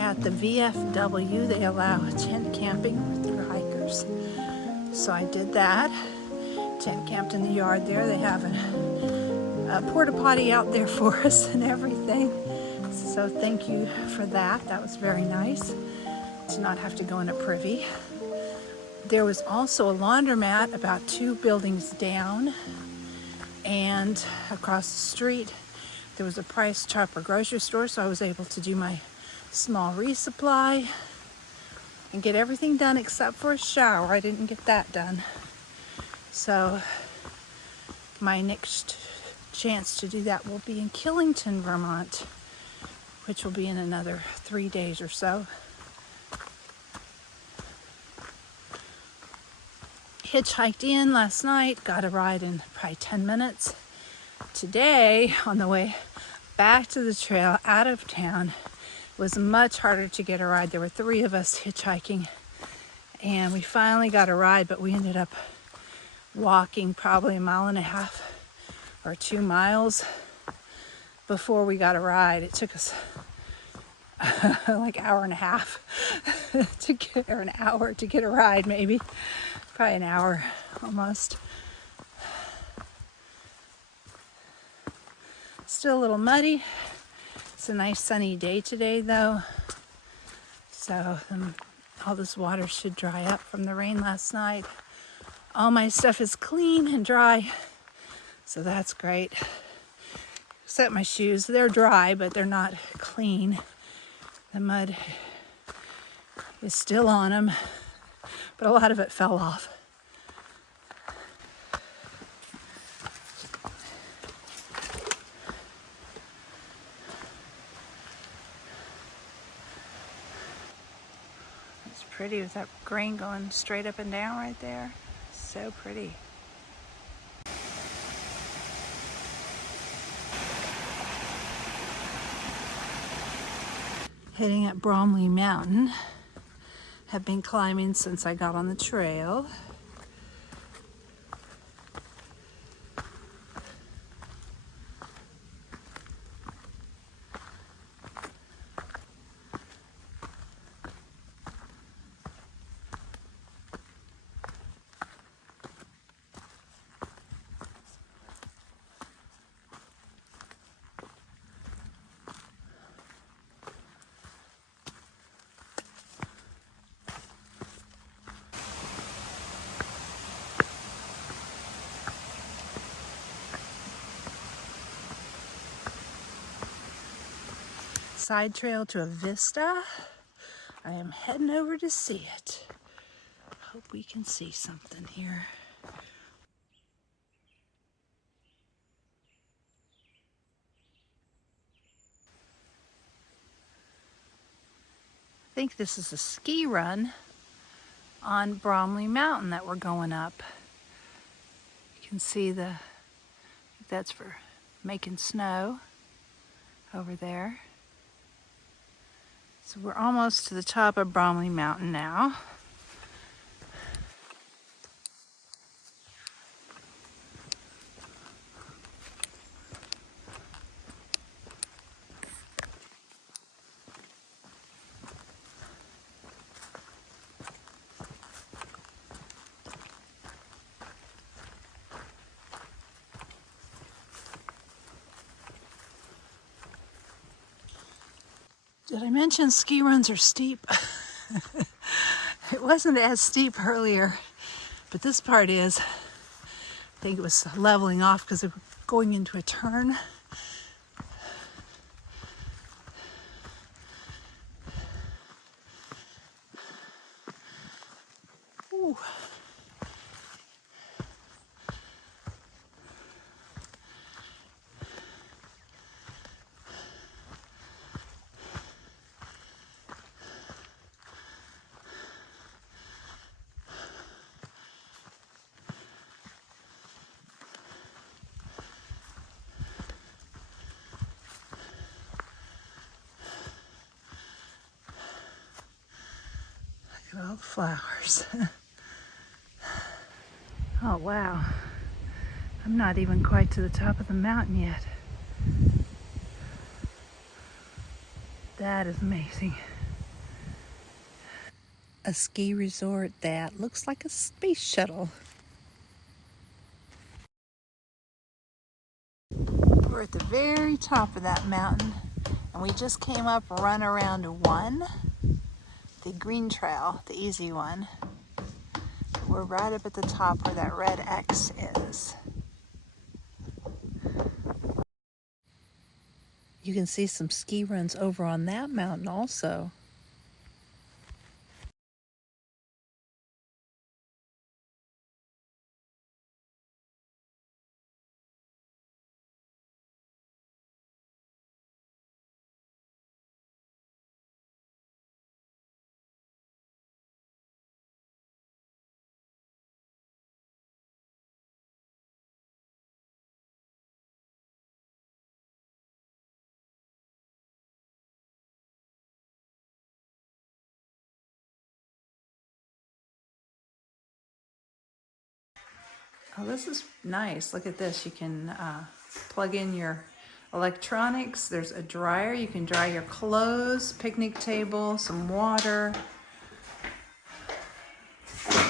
at the VFW. They allow tent camping through hikers. So I did that. Tent camped in the yard there. They have a porta potty out there for us and everything. So thank you for that. That was very nice to not have to go in a privy. There was also a laundromat about 2 buildings down, and across the street there was a Price Chopper grocery store, so I was able to do my small resupply and get everything done except for a shower. I didn't get that done. So my next chance to do that will be in Killington, Vermont, which will be in another 3 days or so. Hitchhiked in last night, got a ride in probably 10 minutes. Today, on the way back to the trail out of town, was much harder to get a ride. There were 3 of us hitchhiking, and we finally got a ride, but we ended up walking probably 1.5 miles or 2 miles before we got a ride. It took us like 1.5 hours to get, or an hour to get a ride, maybe. Probably an hour almost. Still a little muddy. It's a nice sunny day today though. So all this water should dry up from the rain last night. All my stuff is clean and dry. So that's great. Except my shoes. They're dry, but they're not clean. The mud is still on them, but a lot of it fell off. It's pretty with that grain going straight up and down right there. So pretty. Heading up Bromley Mountain. Have been climbing since I got on the trail. Side trail to a vista. I am heading over to see it. Hope we can see something here. I think this is a ski run on Bromley Mountain that we're going up. You can see that's for making snow over there. So we're almost to the top of Bromley Mountain now. Did I mention ski runs are steep? It wasn't as steep earlier, but this part is. I think it was leveling off because it was going into a turn. Ooh. Look at all the flowers. Oh wow, I'm not even quite to the top of the mountain yet. That is amazing. a ski resort that looks like a space shuttle. We're at the very top of that mountain, and we just came up Run Around 1, the green trail, the easy one. We're right up at the top where that red X is. You can see some ski runs over on that mountain also. Oh, this is nice. Look at this. You can plug in your electronics. There's a dryer. You can dry your clothes, picnic table, some water,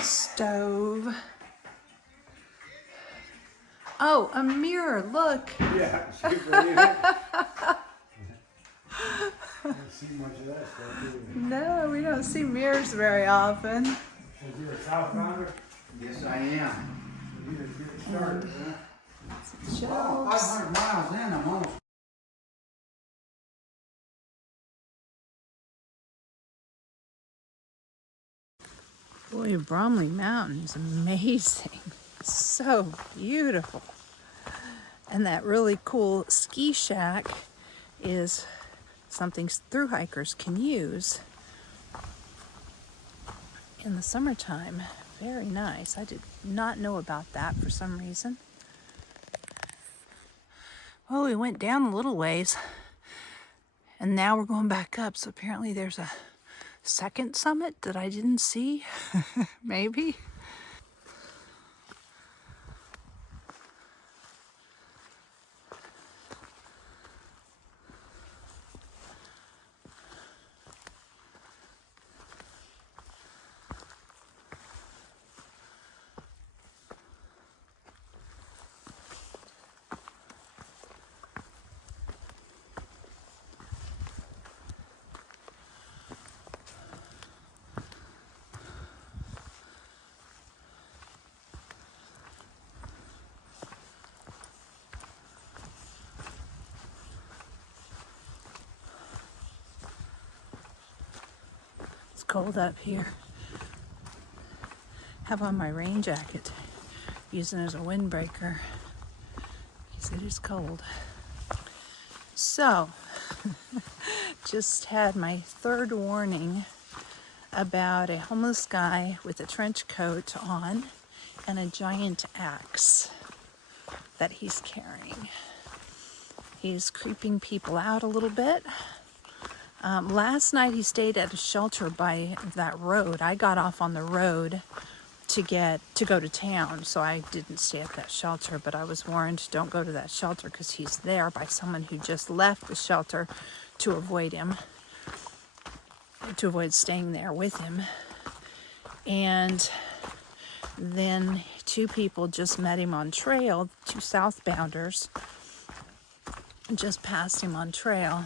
stove. Oh, a mirror. Look. Yeah, you believe it? Don't see much of that stuff, do we? No, we don't see mirrors very often. Is you a southbounder? Yes, I am. You need to get started, huh? Oh, Shelves. 500 miles in, I'm almost. Boy, Bromley Mountain is amazing. So beautiful. And that really cool ski shack is something thru-hikers can use in the summertime. Very nice. I did not know about that for some reason. Well, we went down a little ways and now we're going back up. So apparently there's a second summit that I didn't see. Maybe. It's cold up here. Have on my rain jacket, using it as a windbreaker because it is cold. So, just had my third warning about a homeless guy with a trench coat on and a giant axe that he's carrying. He's creeping people out a little bit. Last night he stayed at a shelter by that road. I got off on the road to go to town, so I didn't stay at that shelter, but I was warned, don't go to that shelter because he's there by someone who just left the shelter to avoid staying there with him. And then two people just met him on trail, two southbounders just passed him on trail.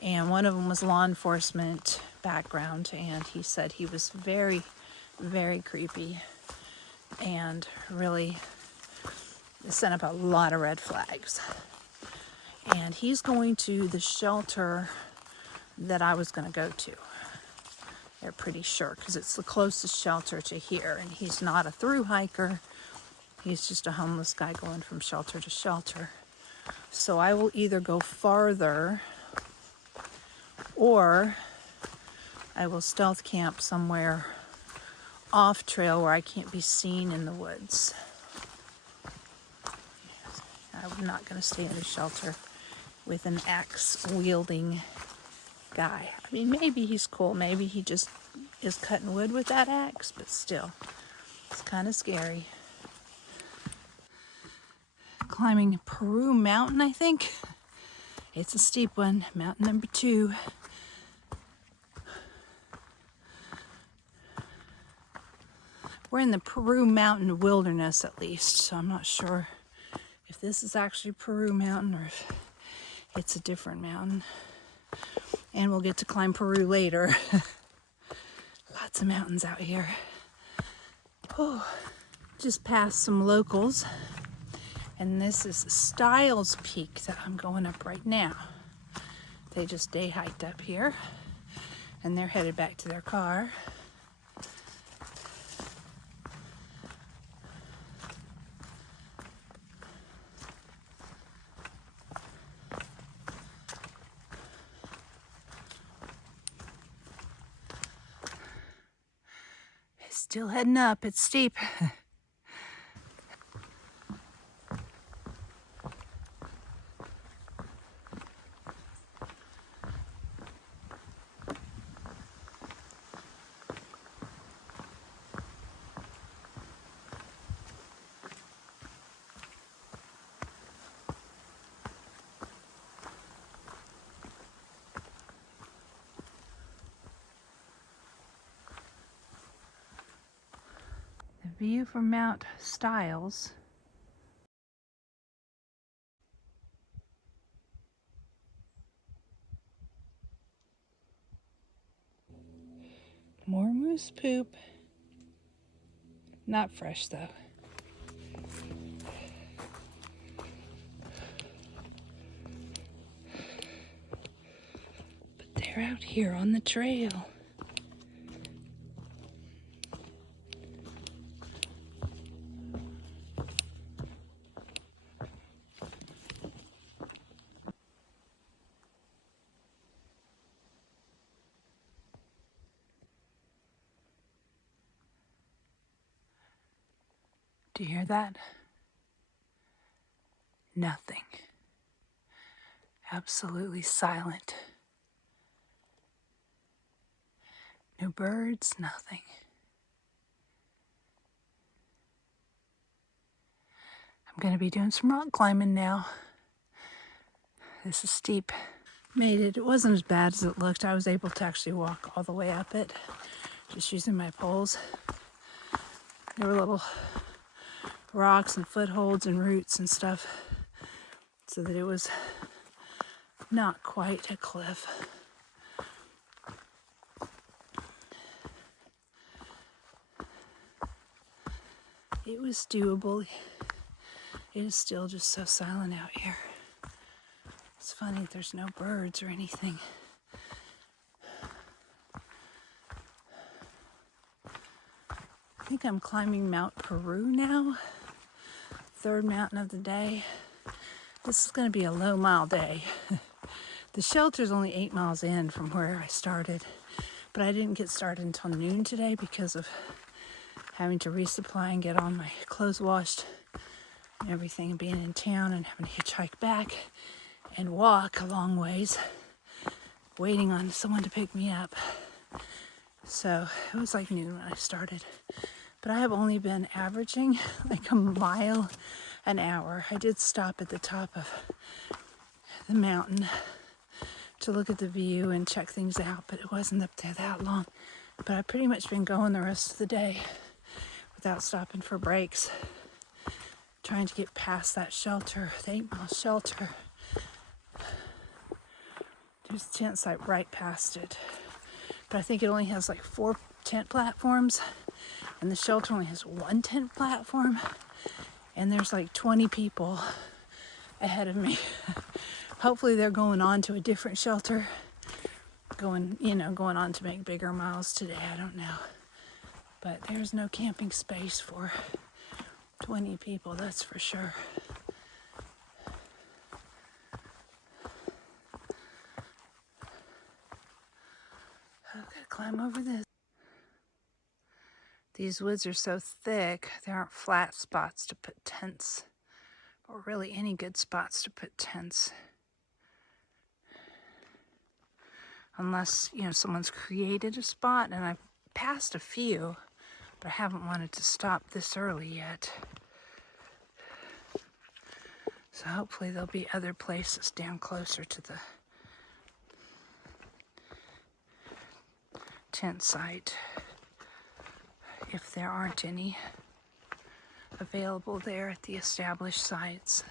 And one of them was law enforcement background, and he said he was very, very creepy and really sent up a lot of red flags. And he's going to the shelter that I was going to go to. They're pretty sure because it's the closest shelter to here, and he's not a thru-hiker. He's just a homeless guy going from shelter to shelter. So I will either go farther or I will stealth camp somewhere off trail where I can't be seen in the woods. I'm not going to stay in a shelter with an axe wielding guy. I mean, maybe he's cool. Maybe he just is cutting wood with that axe, but still, it's kind of scary. Climbing Peru Mountain, I think. It's a steep one, mountain number 2. We're in the Peru Mountain wilderness at least, so I'm not sure if this is actually Peru Mountain or if it's a different mountain. And we'll get to climb Peru later. Lots of mountains out here. Oh, just passed some locals. And this is Styles Peak that I'm going up right now. They just day hiked up here and they're headed back to their car. It's still heading up, it's steep. The view from Mount Styles . More moose poop. Not fresh though. But they're out here on the trail. Do you hear that? Nothing. Absolutely silent. No birds, nothing. I'm going to be doing some rock climbing now. This is steep. Made it. It wasn't as bad as it looked. I was able to actually walk all the way up it, just using my poles. There were little rocks and footholds and roots and stuff, so that it was not quite a cliff. It was doable. It is still just so silent out here. It's funny, there's no birds or anything. I think I'm climbing Mount Peru now. Third mountain of the day. This is going to be a low mile day. The shelter's only 8 miles in from where I started, but I didn't get started until noon today because of having to resupply and get all my clothes washed and everything, and being in town and having to hitchhike back and walk a long ways, waiting on someone to pick me up. So it was like noon when I started. But I have only been averaging like a mile an hour. I did stop at the top of the mountain to look at the view and check things out, but it wasn't up there that long. But I've pretty much been going the rest of the day without stopping for breaks, trying to get past that shelter, the 8-mile shelter. There's a tent site right past it, but I think it only has like 4 tent platforms, and the shelter only has 1 tent platform, and there's like 20 people ahead of me. Hopefully they're going on to a different shelter, going on to make bigger miles today. I don't know, but there's no camping space for 20 people, that's for sure. I've got to climb over this. These woods are so thick, there aren't flat spots to put tents, or really any good spots to put tents. Unless, someone's created a spot, and I've passed a few, but I haven't wanted to stop this early yet. So hopefully there'll be other places down closer to the tent site, if there aren't any available there at the established sites.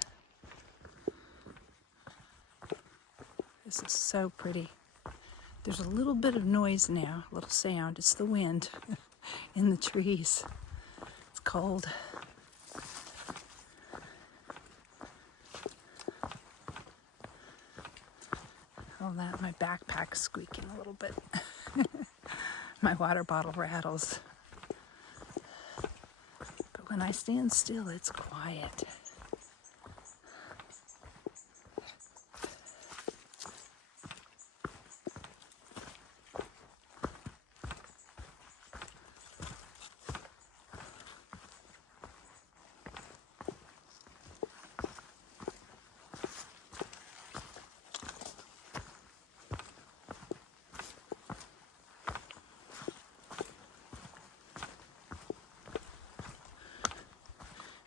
This is so pretty. There's a little bit of noise now, a little sound. It's the wind in the trees. It's cold. Oh, that my backpack's squeaking a little bit. My water bottle rattles. But when I stand still, it's quiet.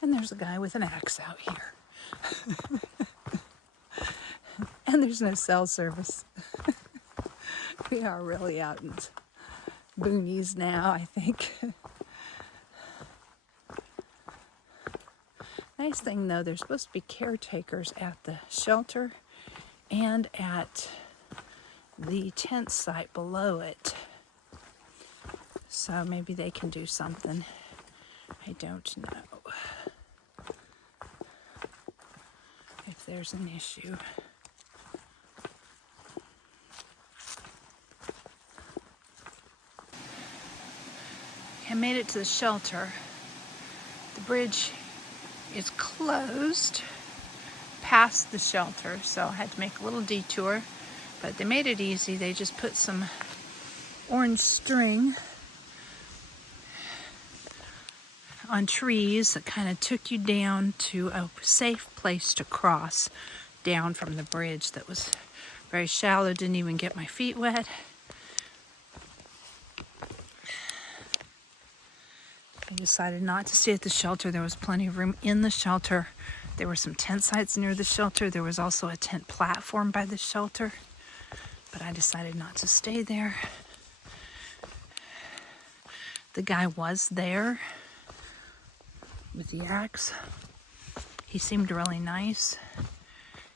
And there's a guy with an axe out here. And there's no cell service. We are really out in boonies now, I think. Nice thing though, there's supposed to be caretakers at the shelter and at the tent site below it. So maybe they can do something. I don't know if there's an issue. I made it to the shelter. The bridge is closed past the shelter, so I had to make a little detour, but they made it easy. They just put some orange string on trees that kind of took you down to a safe place to cross down from the bridge that was very shallow. Didn't even get my feet wet. I decided not to stay at the shelter. There was plenty of room in the shelter. There were some tent sites near the shelter. There was also a tent platform by the shelter, but I decided not to stay there. The guy was there with the axe. He seemed really nice.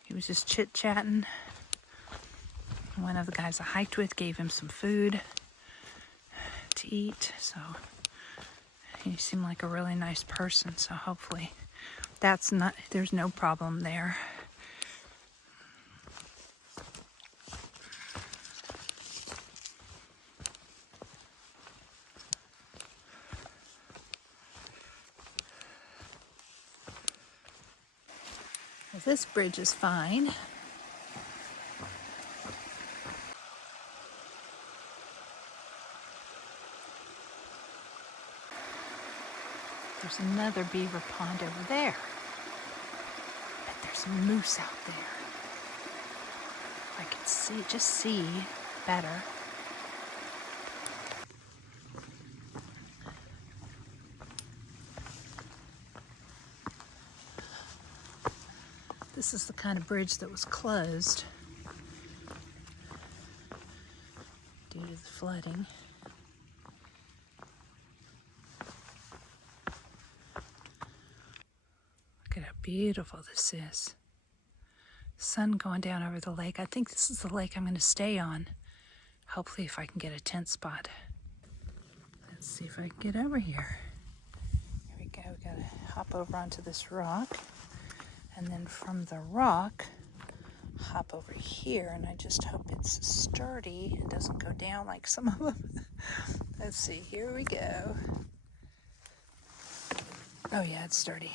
He was just chit-chatting. One of the guys I hiked with gave him some food to eat, so he seemed like a really nice person, so hopefully there's no problem there. Well, this bridge is fine. There's another beaver pond over there. But there's a moose out there. I can just see better. This is the kind of bridge that was closed due to the flooding. Look at how beautiful this is. Sun going down over the lake. I think this is the lake I'm going to stay on. Hopefully if I can get a tent spot. Let's see if I can get over here. Here we go. We got to hop over onto this rock. And then from the rock, hop over here. And I just hope it's sturdy and doesn't go down like some of them. Let's see. Here we go. Oh yeah, it's sturdy.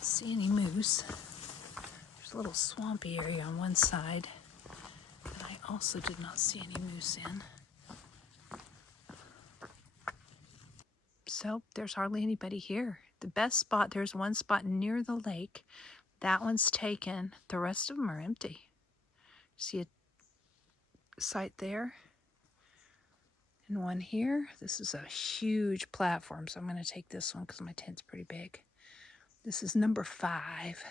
See any moose. There's a little swampy area on one side that I also did not see any moose in. So there's hardly anybody here. The best spot, there's one spot near the lake. That one's taken. The rest of them are empty. See a site there and one here. This is a huge platform, so I'm going to take this one because my tent's pretty big. This is number 5.